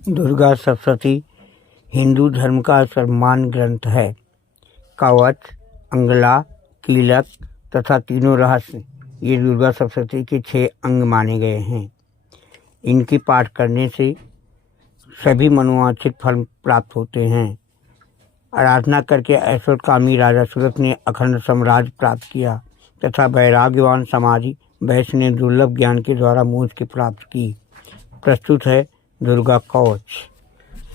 दुर्गा सप्तशती हिंदू धर्म का सर्वमान्य ग्रंथ है। कवच, अंगला, कीलक तथा तीनों रहस्य ये दुर्गा सप्तशती के 6 अंग माने गए हैं। इनकी पाठ करने से सभी मनोवांछित फल प्राप्त होते हैं। आराधना करके ऐश्वर्यकामी राजा सुरथ ने अखंड साम्राज्य प्राप्त किया तथा वैराग्यवान समाजी वैश्य ने दुर्लभ ज्ञान के द्वारा मोक्ष की प्राप्त की। प्रस्तुत है दुर्गा कवच।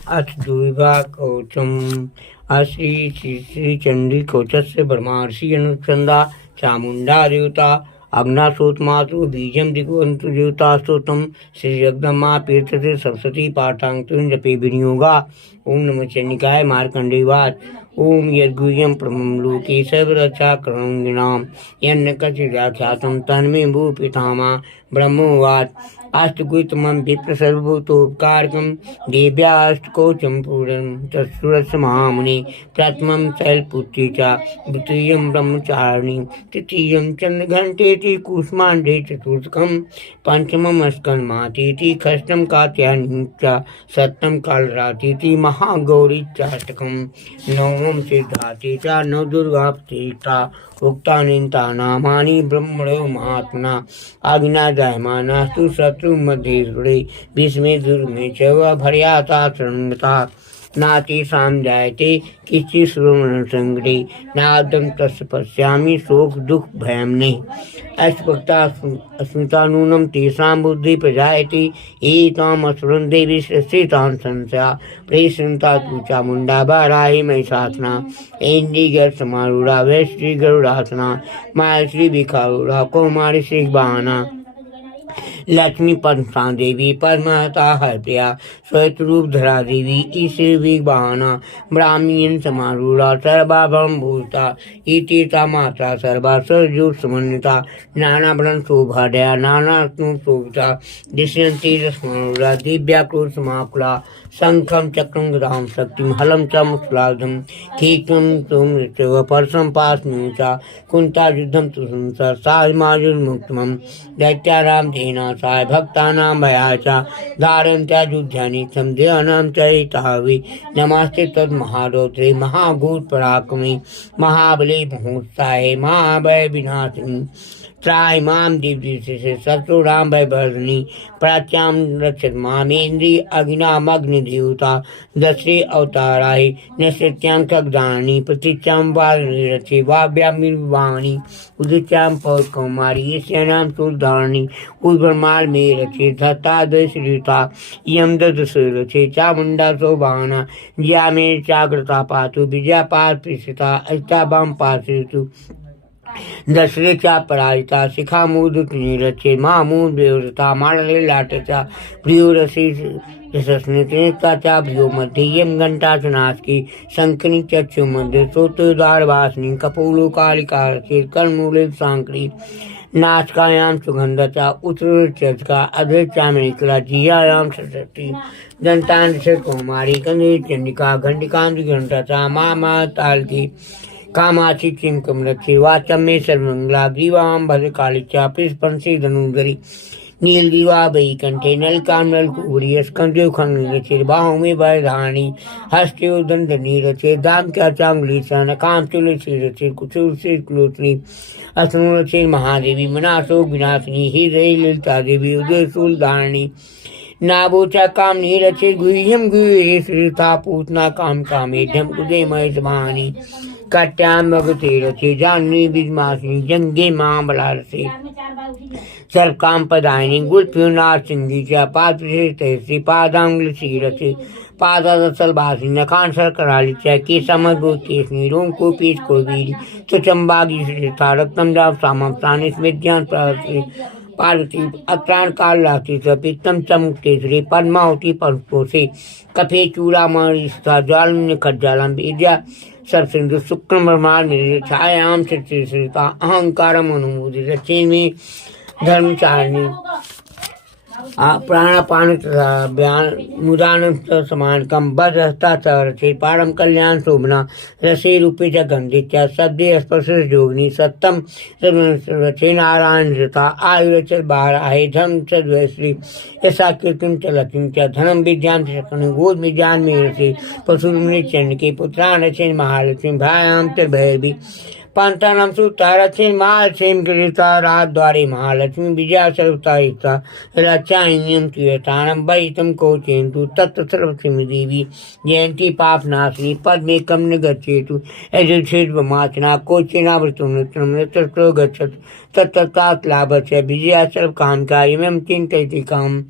अथ दुर्गा कवचम श्री श्री चंडी कवचस्य ब्रह्मर्षि अनुसंधा चामुंडा देवता अग्नाशोत मातु बीजम दिग्वंतु देवता स्तोत्रम श्री जगदम्मा पीर्थते सरस्वती पाठांग जपे विनियोगा। ओम नमः चंडिकाय मार्कंडेयवाच। ओम यद्गुह्यं परमं लोके सर्वरक्षा कर्मणाम यन्न कचिदाख्यातं तन्मे भूपितामा ब्रह्मोवाच। अष्टगुतमं विप्र सर्वभूतोपकारकं देव्याष्टकोचं पूर्णं तत्सुरस्य महामुनि। प्रथमं शैलपुत्री च द्वितीयं ब्रह्मचारिणी तृतीयं चन्द्रघण्टेति कूष्माण्डे चतुर्थकं पंचमं स्कन्मातीति षष्ठं कात्यायनी च सप्तमं कालरात्रिति महागौरी चाष्टकं नवमं सिद्धाति च नवदुर्गा प्रतिष्ठा। उक्तानीता नामानि ब्रह्मणो महात्मना अग्ना जायमानास्तु शत्रु मध्ये दृढ़े भीष्मे दुर्मे च भर्याता शरणता नातेषां जायते किंचित् श्रवणसंग्रहे नादं तस्य पश्यामि शोक दुख भयं ने। अष्टभक्ता अस्मिता नूनं तेषां बुद्धि प्रजायते एताम् अस्मरन् देवी श्रेष्ठान् संशया प्रेषन्ता तु चामुण्डा बाराहि महिषासना ऐन्द्रियगरुडसमारूढा वैश्री गरुडासना माहेश्वरी विखारूढा कौमारी श्रीवाहना लक्ष्मी पंथा देवी पद्महता हरप्रिया श्वेतरूपधरा देवी ईश्वरी वाहना ब्राह्मीण समारूढ़ा सर्वाभरण भूषिता इतिता माता सर्वा सर्वजूट समन्विता नाना वर्ण शोभाडया नाना शोभिता दृश्यंती रसमारूढ़ा दिव्याक्रूर समाकुला शंखम चक्रम गदां शक्तिम हलम च मुक्लाधम कीर्तम तुम ऋतव परसम पासनुचा कुंता युद्धम तुसंसा साजमाजुर्मुक्तमं दैत्यानां देनासाय भक्तानां भयाचा धारन्त्या युद्धानि समध्यानां च हितावे। नमस्ते तद महारौद्रे महाभूत पराक्रमे महाबले महोत्साहे महाभय विनाशिनी त्राय माम दिव्य से शत्रुराम भयवर्धनी प्राच्याम रक्षत मामेन्द्री अग्निनामग्नि देवता दशरे अवताराय नश्यत्यां खगदानी प्रतीच्यां वारिणी रचे वाव्यामिर्वाणी उदित्यां पौर कौमारी ईश्यानां सूरधारणी उर्ब्रह्माल में रचे धता दशरिता यम ददस रचे चामुंडा शोभाना ज्या में जागृता पातु विजया पात प्रेषिता अष्टाबाम पासु दशरेचा पराजिता शिखा मूद रचे महामूद देवता माळले लाटचा प्रियोरसी यशस्नेता भ्यो मध्य यम घंटा चनास्की शंखनी चक्षु मध्य सोतोदार वासनी कपोलो कालिका कर्मूले सांकरी नाचकायाम सुगंधचा उत्तर चर्चका अधृचा में निकला जियायाम सरस्वती दंतान कौमारी कंधे चंडिका घंटिकांत घंटाचा मामा ताल की कामाची चिंकम रक्षी वाचम में सर्वमंगला ग्रीवाम भद्रकालिचा पुष्पंसी धनुधरी नीलदीवा बई कंठे नलकामल कुबरी स्कंदे खंड रचे बाहों में बरधानी हस्ते दंडनी रचे दाम क्या चांगली सन काम तुलसी रचे कुचुर से क्लोतनी असनु रचे महादेवी मनासो विनाशिनी हृदय ललिता देवी उदय सूल धारणी नाबोचा काम नहीं रचे गुह्यम गुह्य श्रीता पूतना काम कामेध्यम उदय महेश महानी कट्याम भगते रचे जानवी विद्मासिनी जंगे मां बलारसे सर्वकाम पदायिनी गुलप्युनार सिंधीचा पाद श्री पादांगल श्री रचे पादादसल भासी नखान सर करालीचा के समझबूत केसनी रोम को पीठ को वीर तो चंबागी श्रेष्ठा रत्नम जाव सामम प्राणिस विद्यान पार्वती अत्राण काल लाती पित्तम चमुक्ते श्री पद्मावती पंचकोशे कफे चूड़ा मणिस्था ज्वाल खज्जालम विद्या सब सिंधु शुक्र ब्रह्मांड में छायाम श्रीता अहंकारम अनुमोदित रचे में धर्मचारिणी प्राणापान तथा मुदान समान कम बद हस्ता चे पारम कल्याण शोभना रसे रूपे च गंधित शब्दे स्पर्श जोगनी सत्तम रचे नारायण रता आयुर्चल बाहर आहे धर्म चश्री ऐसा कीर्तन च लक्ष्मी च धनम विज्ञान शक्ति गोद विज्ञान में रसे पशु चरण के पुत्रान रचे महालक्ष्मी भायाम च भैरवी पांतानाम सुतारक्षे महालक्ष्मी कृता रात द्वारे महालक्ष्मी विजया सर्वता रचाइयम तीर्थानम वैतम कोचेन्तु तत्र सर्वसिमि देवी जयंती पाप नाशिनी पद्मे कम न गच्छेतु यजुच्छेदमाचना कोचेनावृतं नृत्यं नृत्यस्रो गच्छतु तत्तत् लाभस्य विजया सर्वकामकार्यं चिन्तयति काम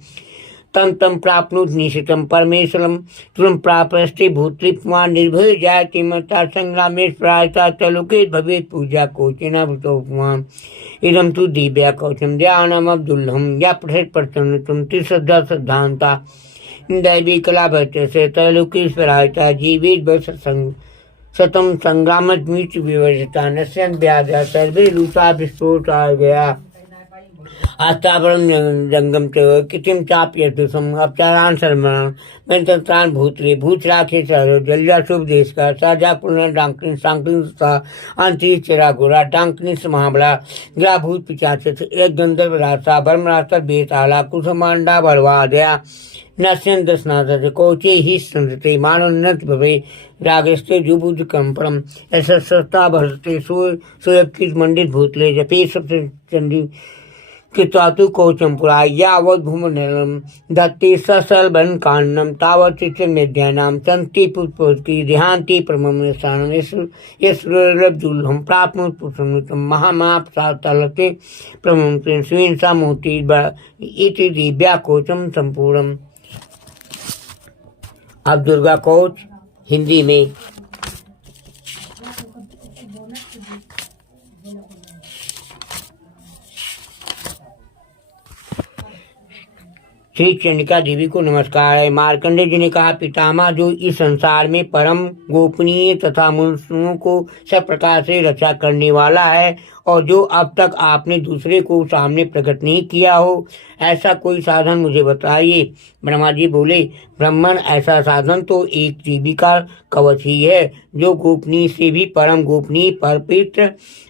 तम तम प्राप्नुत निशितम परमेश्वरम तुम प्राप्स्ते भूतृप्मा निर्भय जायति मता संग्रामेश प्रायता तलुके भवेत पूजा कोचिना भूतोपमान इदम तु दिव्या कौशम ध्यानम अब्दुल्लहम या पठेत प्रसन्न तुम त्रिश्रद्धा सिद्धांता दैवी कला भट्ट से तलुकेश्वरायता जीवित बस सतम संग्रामत मीच विवर्जिता नश्यन व्याजा सर्वे लूटा विस्फोट आ गया आस्तावरम जंगम कितिम चाप्यम अपचारान शर्मण मंत्रान भूतरे भूत राखे सरो जलिया शुभ देश का साझा पूर्ण डांकनी सांकनी अंतरिक्ष चरा गोरा डांकनी महाबला ग्रा भूत पिचाच एक गंधर्व रास्ता ब्रह्म रास्ता बेताला कुसुमांडा बलवा दया नश्यन दसनाथ कोचे ही संतते मानो नत भवे रागस्ते जुबुज कंपरम ऐसा सस्ता भरते सोयब मंडित भूतले जपे सबसे चंडी कितातु कोचंपुरा यावत भूमनलम दत्ते ससल बन कान्नम तावत चित्रमेध्यानाम चंती पुष्पोत्की देहांति प्रमम स्थानम यस्रब्जुल्हम प्राप्नुत पुष्पम महामाप सातलते प्रमम स्वीन सामूर्ति इति दिव्या कोचम संपूर्णम। अब दुर्गा कोच हिंदी में। श्री चंडिका देवी को नमस्कार है। मार्कंडेय जी ने कहा, पितामह जो इस संसार में परम गोपनीय तथा मनुष्यों को सब प्रकार से रक्षा करने वाला है और जो अब तक आपने दूसरे को सामने प्रकट नहीं किया हो, ऐसा कोई साधन मुझे बताइए। ब्रह्मा जी बोले, ब्राह्मण ऐसा साधन तो एक जीवी का कवच ही है जो गोपनीय से भी परम गोपनीय पवित्र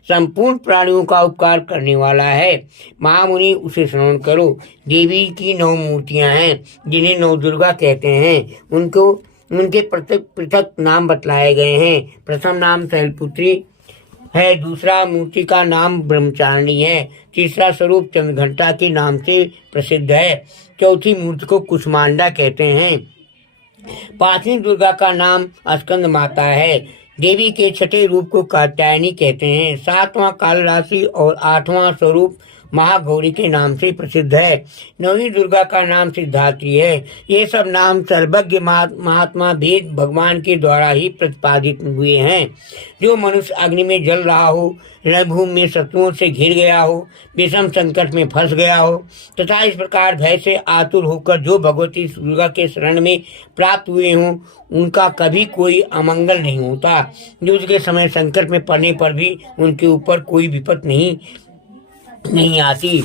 संपूर्ण प्राणियों का उपकार करने वाला है। महामुनि उसे श्रवण करो। देवी की 9 मूर्तियां हैं जिन्हें 9 दुर्गा कहते हैं। उनके पृथक पृथक नाम बतलाए गए हैं। प्रथम नाम शैलपुत्री है, दूसरा मूर्ति का नाम ब्रह्मचारिणी है, तीसरा स्वरूप चंद्रघंटा के नाम से प्रसिद्ध है, चौथी मूर्ति को कुष्मांडा कहते हैं, 5वीं दुर्गा का नाम स्कंद माता है। देवी के 6ठे रूप को कात्यायनी कहते हैं, 7वां काल राशि और 8वां स्वरूप महागौरी के नाम से प्रसिद्ध है। 9वीं दुर्गा का नाम सिद्धात्री है। ये सब नाम सर्वज्ञ महात्मा भेद भगवान के द्वारा ही प्रतिपादित हुए हैं। जो मनुष्य अग्नि में जल रहा हो, रणभूमि में शत्रुओं से घिर गया हो, विषम संकट में फंस गया हो तथा इस प्रकार भय से आतुर होकर जो भगवती दुर्गा के शरण में प्राप्त हुए हों, उनका कभी कोई अमंगल नहीं होता। युद्ध के समय संकट में पड़ने पर भी उनके ऊपर कोई विपत्ति नहीं आती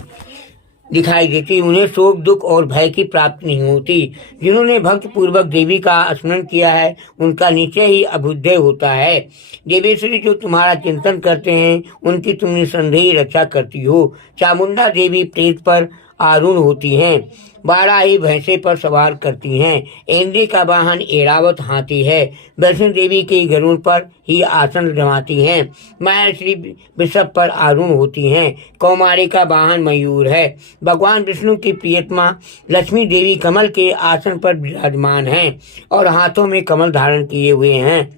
दिखाई देती। उन्हें शोक दुख और भय की प्राप्ति नहीं होती। जिन्होंने भक्त पूर्वक देवी का स्मरण किया है, उनका निश्चय ही अभ्युदय होता है। देवेश्वरी जो तुम्हारा चिंतन करते हैं, उनकी तुम निसंदेह रक्षा करती हो। चामुंडा देवी प्रेत पर आरूढ़ होती हैं, 12 ही भैंसे पर सवार करती हैं। इंद्र का वाहन एरावत हाथी है। वैष्णो देवी के गरुड़ पर ही आसन जमाती हैं। माया श्री वृषभ पर आरूढ़ होती हैं। कौमारी का वाहन मयूर है। भगवान विष्णु की प्रियतमा लक्ष्मी देवी कमल के आसन पर विराजमान हैं और हाथों में कमल धारण किए हुए हैं।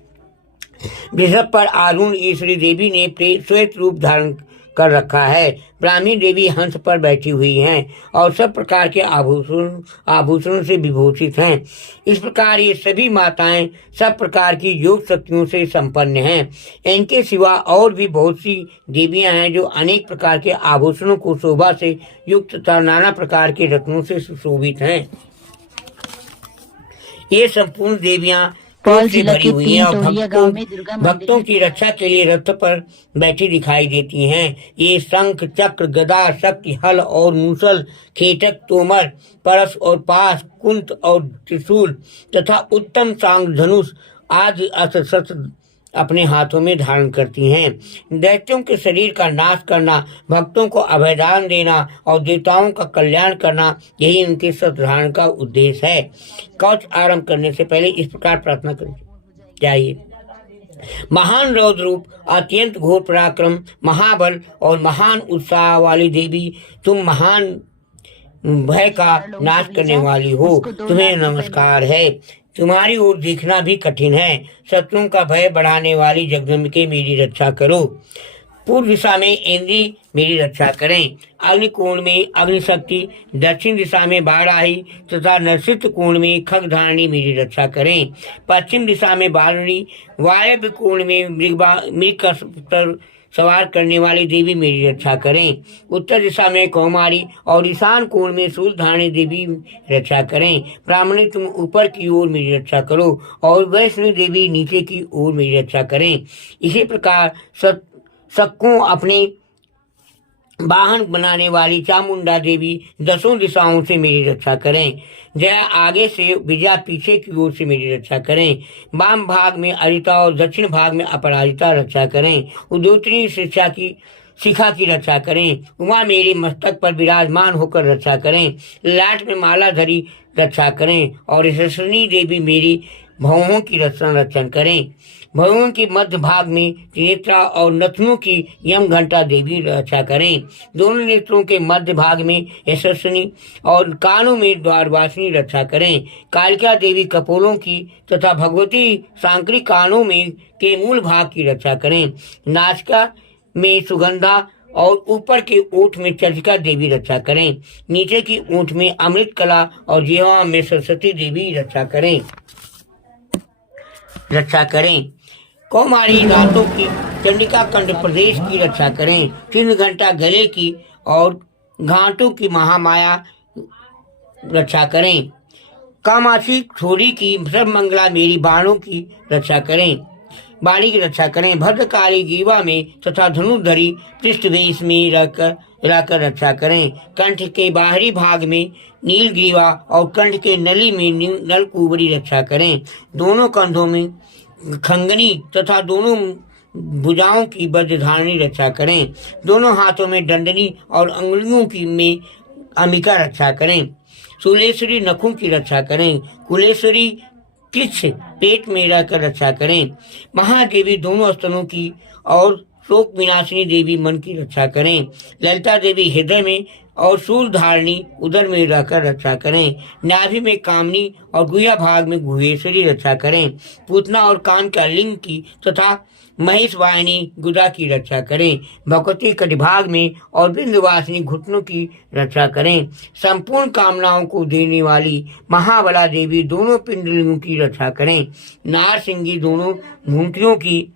वृषभ पर आरूढ़ ईश्वरी देवी ने श्वेत रूप धारण कर रखा है। ब्राह्मी देवी हंस पर बैठी हुई हैं और सब प्रकार के आभूषणों से विभूषित हैं। इस प्रकार ये सभी माताएं सब प्रकार की योग शक्तियों से संपन्न हैं। इनके सिवा और भी बहुत सी देवियां हैं जो अनेक प्रकार के आभूषणों को शोभा से युक्त तथा नाना प्रकार के रत्नों से सुशोभित हैं। ये संपूर्ण देवियां भक्तों से भरी हुई हैं और भक्तों की रक्षा के लिए रथ पर बैठी दिखाई देती हैं। ये शंख, चक्र, गदा, शक्ति, हल और मूसल, खेटक, तोमर, परस और पास, कुंत और त्रिशूल तथा उत्तम सांग, धनुष आदि अस्त्र शस्त्र अपने हाथों में धारण करती हैं। दैत्यों के शरीर का नाश करना, भक्तों को अभयदान देना और देवताओं का कल्याण करना, यही उनके शस्त्र धारण का उद्देश्य है। कवच आरंभ करने से पहले इस प्रकार प्रार्थना करनी चाहिए। महान रौद्र रूप, अत्यंत घोर पराक्रम, महाबल और महान उत्साह वाली देवी, तुम महान भय का नाश करने वाली हो, तुम्हें नमस्कार है। तुम्हारी ओर देखना भी कठिन है। शत्रुओं का भय बढ़ाने वाली जगदम्बिके मेरी रक्षा करो। पूर्व दिशा में इंद्री मेरी रक्षा करें। अग्निकोण में अग्निशक्ति, दक्षिण दिशा में बाराही तथा नरसिंह कोण में खगधारणी मेरी रक्षा करें। पश्चिम दिशा में बारुणी, वायव्य कोण में मृग सवार करने वाली देवी मेरी रक्षा करें। उत्तर दिशा में कौमारी और ईशान कोण में सूर्यधारणी देवी रक्षा करें। ब्राह्मणी, तुम ऊपर की ओर मेरी रक्षा करो और वैष्णवी देवी नीचे की ओर मेरी रक्षा करें। इसी प्रकार सबको अपने वाहन बनाने वाली चामुंडा देवी दसों दिशाओं से मेरी रक्षा करें। जया आगे से, विजया पीछे की ओर से मेरी रक्षा करें। वाम भाग में अरिता और दक्षिण भाग में अपराजिता रक्षा करें। उद्योतनी शिखा की रक्षा करें। उमा मेरे मस्तक पर विराजमान होकर रक्षा करें। लाट में माला धरी रक्षा करें और यशस्विनी देवी मेरी भवों की रक्षण करें। भवों के मध्य भाग में त्रिनेत्रा और नथनों की यम घंटा देवी रक्षा करें। दोनों नेत्रों के मध्य भाग में यशस्विनी और कानों में द्वारवासिनी रक्षा करें। कालिका देवी कपोलों की तथा भगवती सांकरी कानों में के मूल भाग की रक्षा करें। नासिका में सुगंधा और ऊपर के ओठ में चंद्रिका देवी रक्षा करें। नीचे की ओठ में अमृत कला और जिह्वा में सरस्वती देवी रक्षा करें। कौमारी दांतों की, चंडिका कंठ प्रदेश की रक्षा करें। चिन्ह घंटा गले की और घाटों की महामाया रक्षा करें। कामाक्षी छोरी की, सर्वमंगला मेरी बाणों की रक्षा करें। बाणी की रक्षा करें। भद्रकाली ग्रीवा में तथा धनुर्धरी पृष्ठवेश में रहकर रक्षा करें। कंठ के बाहरी भाग में नील ग्रीवा और कंठ के नली में नलकुबरी रक्षा करें। दोनों कंधों में खंगनी तथा दोनों भुजाओं की वज्रधारणी रक्षा करें। दोनों हाथों में दंडनी और अंगुलियों की में अंबिका रक्षा करें। शूलेश्वरी नखों की रक्षा करें। कुलेश्वरी कृच्छ पेट में रहकर रक्षा करें। महादेवी दोनों स्तनों की और शोक विनाशिनी देवी मन की रक्षा करें। ललिता देवी हृदय में और सूर्यधारणी उदर में रहकर रक्षा करें। नाभि में कामनी और गुह्या भाग में गुहेश्वरी रक्षा करें। पूतना और कान का लिंग की तथा महेश वाहिनी गुदा की रक्षा करें। भगवती कटिभाग में और बिंदुवासिनी घुटनों की रक्षा करें। संपूर्ण कामनाओं को देने वाली महाबला देवी दोनों पिंडलियों की रक्षा करें। नार सिंगी दोनों भूंटियों की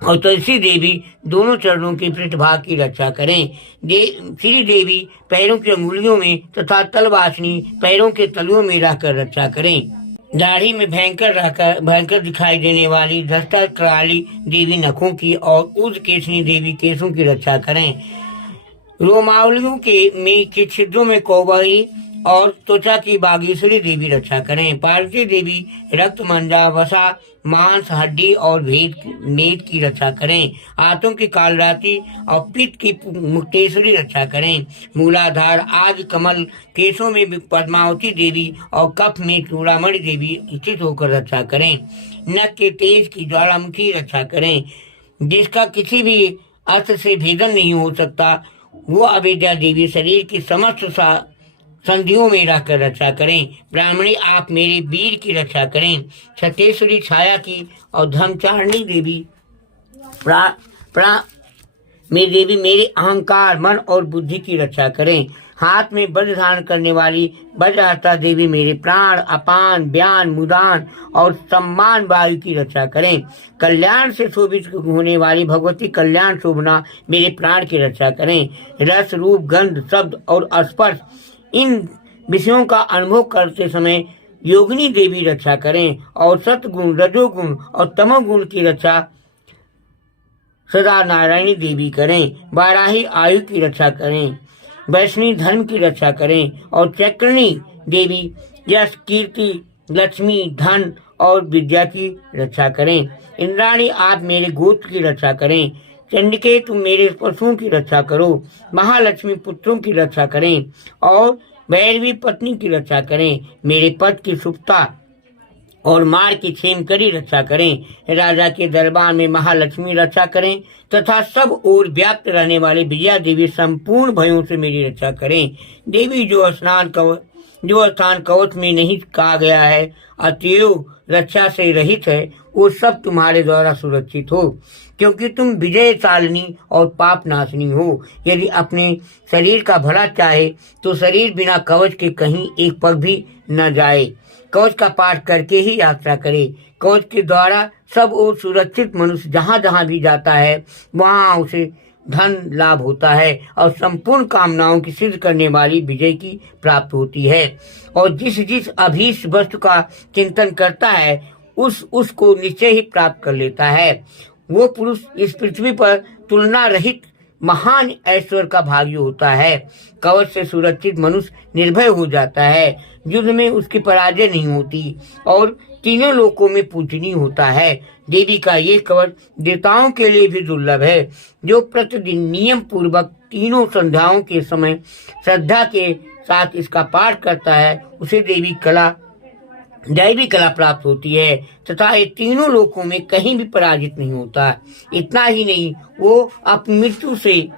और तुलसी देवी दोनों चरणों के पृष्ठभाग की रक्षा करें। श्री देवी पैरों की अंगुलियों में तथा तलवासिनी पैरों के तलुओं में रहकर रक्षा करें। दाढ़ी में भयंकर दिखाई देने वाली दस्ता कराली देवी नखों की और उज केशनी देवी केशों की रक्षा करें। रोमावलियों के छिद्रों में कौबाई और त्वचा की बागेश्वरी देवी रक्षा करें। पार्वती देवी रक्त, मंजा, वसा, मांस, हड्डी और मेद की रक्षा करें। हाथों की कालरात्रि और पित्त की मुक्तेश्वरी रक्षा करें। मूलाधार आदि कमल केशों में पद्मावती देवी और कफ में चूड़ामणि देवी स्थित होकर रक्षा करें। नख के तेज की ज्वालामुखी रक्षा करें। जिसका किसी भी अस्त्र से भेदन नहीं हो सकता, वो अविद्या देवी शरीर की समस्त संधियों में रहकर रक्षा करें। ब्राह्मणी, आप मेरे वीर की रक्षा करें। छठेश्वरी छाया की और धर्मचारिणी देवी मेरे अहंकार, मन और बुद्धि की रक्षा करें। हाथ में वज्र धारण करने वाली वज्रहस्ता देवी मेरे प्राण, अपान, व्यान, मुदान और सम्मान वायु की रक्षा करें। कल्याण से शोभित होने वाली भगवती कल्याण शोभना मेरे प्राण की रक्षा करें। रस, रूप, गंध, शब्द और स्पर्श इन विषयों का अनुभव करते समय योगिनी देवी रक्षा करें और सतगुण, रजोगुण और तमोगुण की रक्षा सदा नारायणी देवी करें। बाराही आयु की रक्षा करें, वैष्णवी धर्म की रक्षा करें और चक्रणी देवी यश, कीर्ति, लक्ष्मी, धन और विद्या की रक्षा करें। इंद्राणी आप मेरे गोत्र की रक्षा करें। चंडिके तुम मेरे पशुओं की रक्षा करो। महालक्ष्मी पुत्रों की रक्षा करें और भैरवी पत्नी की रक्षा करें। मेरे पद की शुभता और मार की क्षेम करी रक्षा करें। राजा के दरबार में महालक्ष्मी रक्षा करें तथा सब ओर व्याप्त रहने वाले विजया देवी संपूर्ण भयों से मेरी रक्षा करें। देवी जो स्थान कवच में नहीं कहा गया है, अतएव रक्षा से रहित है, वो सब तुम्हारे द्वारा सुरक्षित हो, क्योंकि तुम विजयशालिनी और पाप नाशनी हो। यदि अपने शरीर का भला चाहे तो शरीर बिना कवच के कहीं एक पग भी न जाए। कवच का पाठ करके ही यात्रा करे। कवच के द्वारा सब ओर सुरक्षित मनुष्य जहाँ जहाँ भी जाता है वहाँ उसे धन लाभ होता है और संपूर्ण कामनाओं की सिद्ध करने वाली विजय की प्राप्त होती है। और जिस जिस अभीष्ट वस्तु का चिंतन करता है उसको निश्चय ही प्राप्त कर लेता है। वो पुरुष इस पृथ्वी पर तुलना रहित महान ऐश्वर्य का भागी होता है। कवच से सुरक्षित मनुष्य निर्भय हो जाता है। युद्ध में उसकी पराजय नहीं होती और तीनों लोकों में पूजनीय होता है। देवी का ये कवच देवताओं के लिए भी दुर्लभ है। जो प्रतिदिन नियम पूर्वक तीनों संध्याओं के समय श्रद्धा के साथ इसका पाठ करता है उसे दैवी कला प्राप्त होती है तथा ये तीनों लोकों में कहीं भी पराजित नहीं होता। इतना ही नहीं, वो अपनी मृत्यु से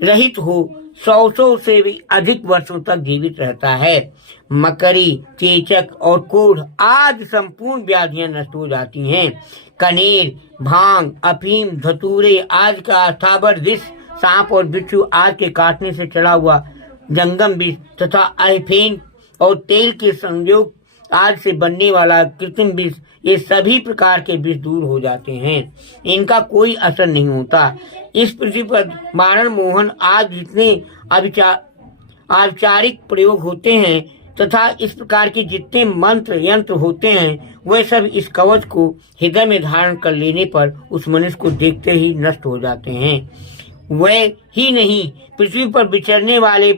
रहित हो 100 से भी अधिक वर्षों तक जीवित रहता है। मकरी, चेचक और कोढ़ आदि संपूर्ण व्याधियां नष्ट हो जाती हैं। कनेर, भांग, अफीम, धतूरे आदि का अस्थावर विष, सांप और बिच्छू आदि के काटने से चला हुआ जंगम विष तथा अल्फेन और तेल के संयोग आदि से बनने वाला कृत्रिम विष, ये सभी प्रकार के विष दूर हो जाते हैं। इनका कोई असर नहीं होता। इस पृथ्वी पर मारण, मोहन आदि जितने औपचारिक प्रयोग होते हैं तथा इस प्रकार के जितने मंत्र यंत्र होते हैं वह सब इस कवच को हृदय में धारण कर लेने पर उस मनुष्य को देखते ही नष्ट हो जाते हैं। वह ही नहीं, पृथ्वी पर विचरने वाले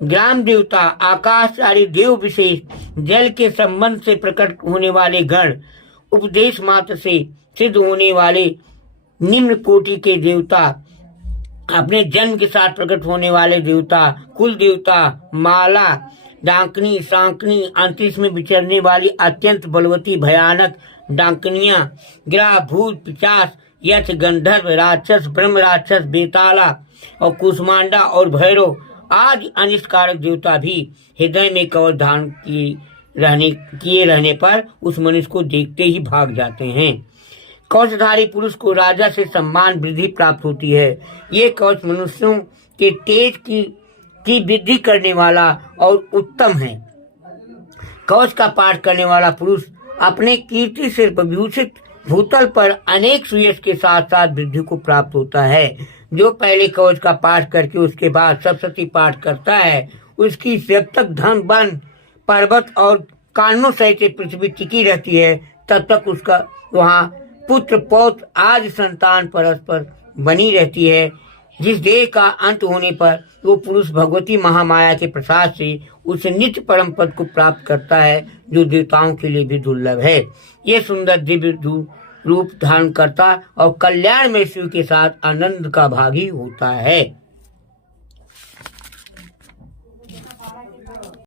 ग्राम देवता, आकाशचारी देव विशेष, जल के संबंध से प्रकट होने वाले गण, उपदेश मात्र से सिद्ध होने वाले निम्न कोटि के देवता, अपने जन्म के साथ प्रकट होने वाले देवता, कुल देवता, माला, डांकनी, सांकनी, अंतरिक्ष में विचरने वाली अत्यंत बलवती भयानक डांकनियां, ग्रह, भूत, पिशाच, यक्ष, गंधर्व, राक्षस, ब्रह्म राक्षस, बेताला और कुष्मांडा और भैरव आदि अनिष्टकारक देवता भी हृदय में कवच धारण किए रहने पर उस मनुष्य को देखते ही भाग जाते हैं। कवचधारी पुरुष को राजा से सम्मान वृद्धि प्राप्त होती है। ये कवच मनुष्यों के तेज की वृद्धि करने वाला और उत्तम है। कवच का पाठ करने वाला पुरुष अपने कीर्ति से विभूषित भूतल पर अनेक सुयश के साथ साथ वृद्धि को प्राप्त होता है। जो पहले कवच का पाठ करके उसके बाद सप्तशती पाठ करता है, उसकी जब तक धन, वन, पर्वत और कानों सहित पृथ्वी टिकी रहती है तब तक उसका वहाँ पुत्र, पौत्र आदि संतान परस्पर बनी रहती है। जिस देह का अंत होने पर वो पुरुष भगवती महामाया के प्रसाद से उस नित्य परम पद को प्राप्त करता है, जो देवताओं के लिए भी दुर्लभ है। ये सुंदर दिव्य रूप धारण करता और कल्याण में शिव के साथ आनंद का भागी होता है।